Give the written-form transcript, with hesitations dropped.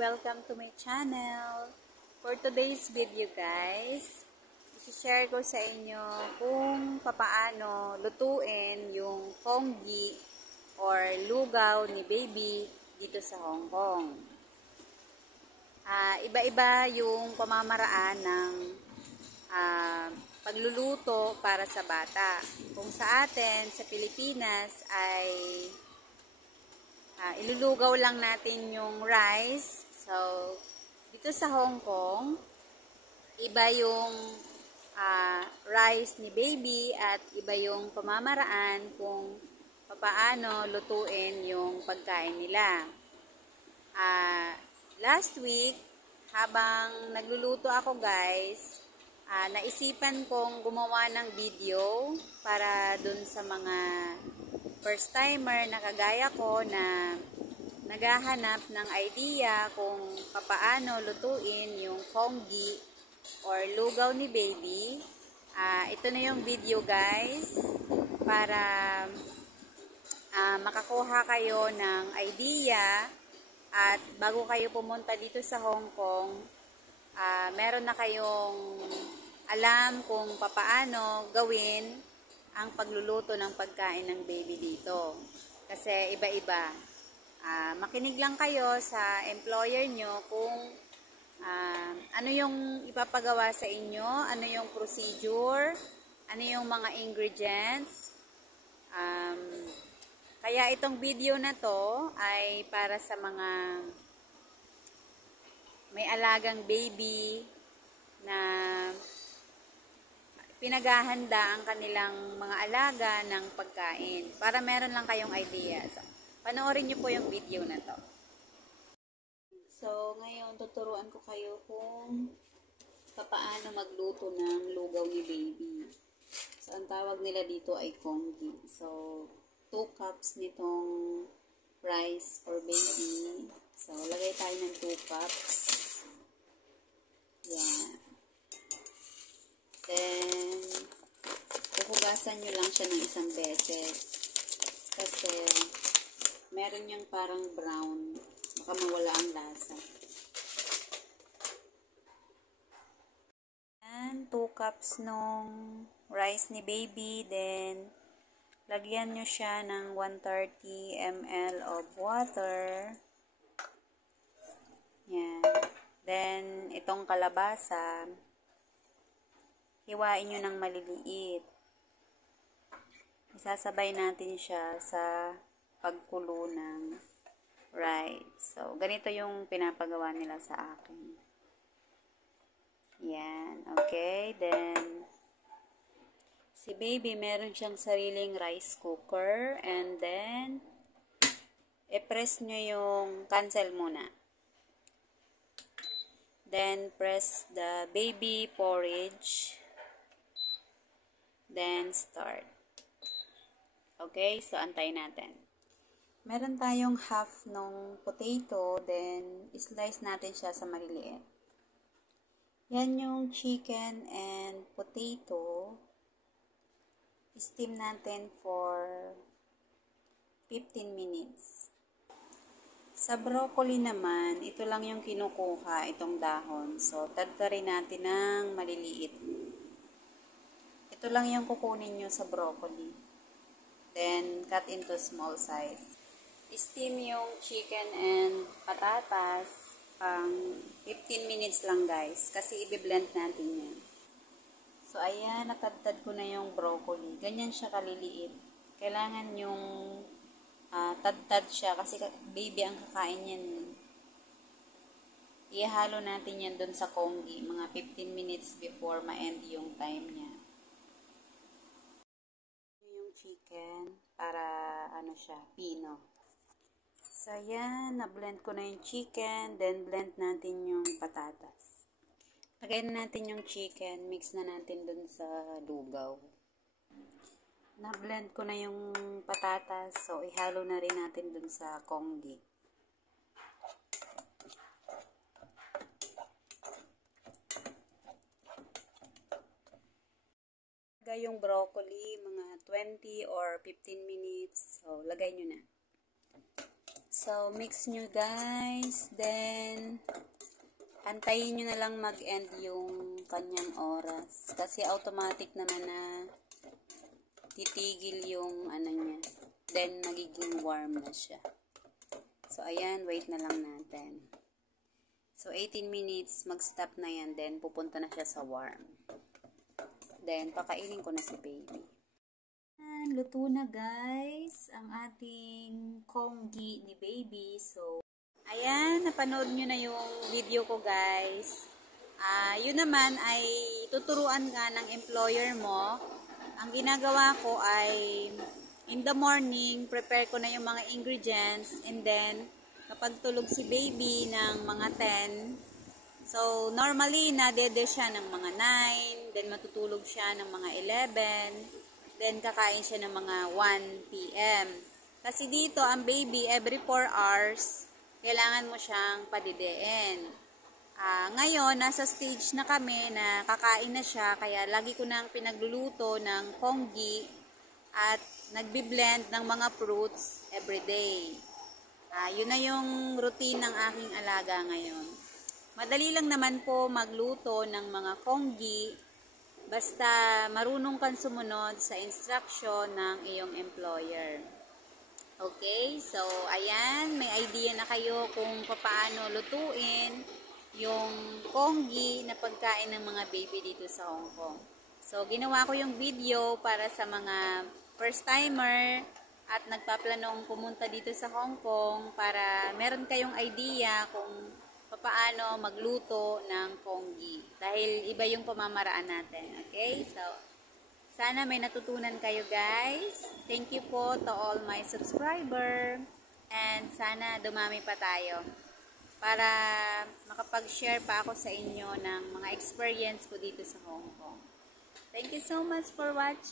Welcome to my channel. For today's video guys, i-share ko sa inyo kung papaano lutuin yung congee or lugaw ni baby dito sa Hong Kong. Iba-iba yung pamamaraan ng pagluluto para sa bata. Kung sa atin, sa Pilipinas ay ilulugaw lang natin yung rice. So, dito sa Hong Kong, iba yung rice ni baby at iba yung pamamaraan kung paano lutuin yung pagkain nila. Last week, habang nagluluto ako guys, naisipan kong gumawa ng video para dun sa mga first timer na kagaya ko na naghahanap ng idea kung paano lutuin yung congee or lugaw ni baby. Ito na yung video guys para makakuha kayo ng idea at bago kayo pumunta dito sa Hong Kong, meron na kayong alam kung paano gawin ang pagluluto ng pagkain ng baby dito. Kasi iba-iba. Makinig lang kayo sa employer nyo kung ano yung ipapagawa sa inyo, ano yung procedure, ano yung mga ingredients. Kaya itong video na to ay para sa mga may alagang baby na pinaghahanda ang kanilang mga alaga ng pagkain para meron lang kayong idea. So, panoorin nyo po yung video na to. So, ngayon tuturuan ko kayo kung paano magluto ng lugaw ni baby. So, ang tawag nila dito ay congee. So, 2 cups nitong rice for baby. So, lagay tayo ng 2 cups. Yan. Then, huhugasan nyo lang siya ng isang beses. Kasi, meron yung parang brown. Baka mawala ang lasa. And 2 cups nung rice ni baby. Then, lagyan nyo siya ng 130 ml of water. Yan. Then, itong kalabasa, hiwain nyo ng maliliit. Isasabay natin siya sa pagkulo ng rice. So, ganito yung pinapagawa nila sa akin. Yan. Okay. Then, si baby, meron siyang sariling rice cooker. And then, i-press nyo yung cancel muna. Then, press the baby porridge. Then, start. Okay, so antayin natin. Meron tayong half ng potato, then slice natin siya sa maliliit. Yan yung chicken and potato. Steam natin for 15 minutes. Sa broccoli naman, ito lang yung kinukuha, itong dahon. So, tadtarin natin ng maliliit. Ito lang yung kukunin nyo sa broccoli. Then, cut into small size. Steam yung chicken and patatas pang 15 minutes lang guys. Kasi i-blend natin yan. So, ayan, natadtad ko na yung broccoli. Ganyan siya kaliliit. Kailangan yung tad-tad siya kasi baby ang kakain yan. Ihalo natin yan dun sa congee. Mga 15 minutes before ma-end yung time niya. Chicken para ano siya, pino. So, yan, na-blend ko na yung chicken, then blend natin yung patatas. Lagay na natin yung chicken, mix na natin dun sa lugaw. Na-blend ko na yung patatas, so ihalo na rin natin dun sa congee. Lagay yung broccoli, mga 20 or 15 minutes. So, lagay nyo na. So, mix nyo guys. Then, antayin nyo na lang mag-end yung kanyang oras. Kasi automatic naman na titigil yung ano niya. Then, magiging warm na siya. So, ayan. Wait na lang natin. So, 18 minutes. Mag-stop na yan. Then, pupunta na siya sa warm. Then, pakainin ko na si baby. Luto na guys ang ating congee ni baby. So, ayan, napanood nyo na yung video ko guys. Yun naman ay tuturuan ka ng employer mo. Ang ginagawa ko ay in the morning, prepare ko na yung mga ingredients. And then, kapag tulog si baby ng mga 10, so normally, nadede siya ng mga 9. Then, matutulog siya ng mga 11. Then, kakain siya ng mga 1 p.m. Kasi dito, ang baby, every 4 hours, kailangan mo siyang padidiin. Ngayon, nasa stage na kami na kakain na siya, kaya lagi ko nang pinagluluto ng congee at nagbi-blend ng mga fruits everyday. Yun na yung routine ng aking alaga ngayon. Madali lang naman po magluto ng mga congee, basta marunong kang sumunod sa instruction ng iyong employer. Okay, so ayan, may idea na kayo kung paano lutuin yung congee na pagkain ng mga baby dito sa Hong Kong. So, ginawa ko yung video para sa mga first timer at nagpaplanong pumunta dito sa Hong Kong para meron kayong idea kung paano magluto ng congee. Dahil iba yung pamamaraan natin. Okay? So, sana may natutunan kayo guys. Thank you po to all my subscriber. And sana dumami pa tayo para makapag-share pa ako sa inyo ng mga experience ko dito sa Hong Kong. Thank you so much for watching.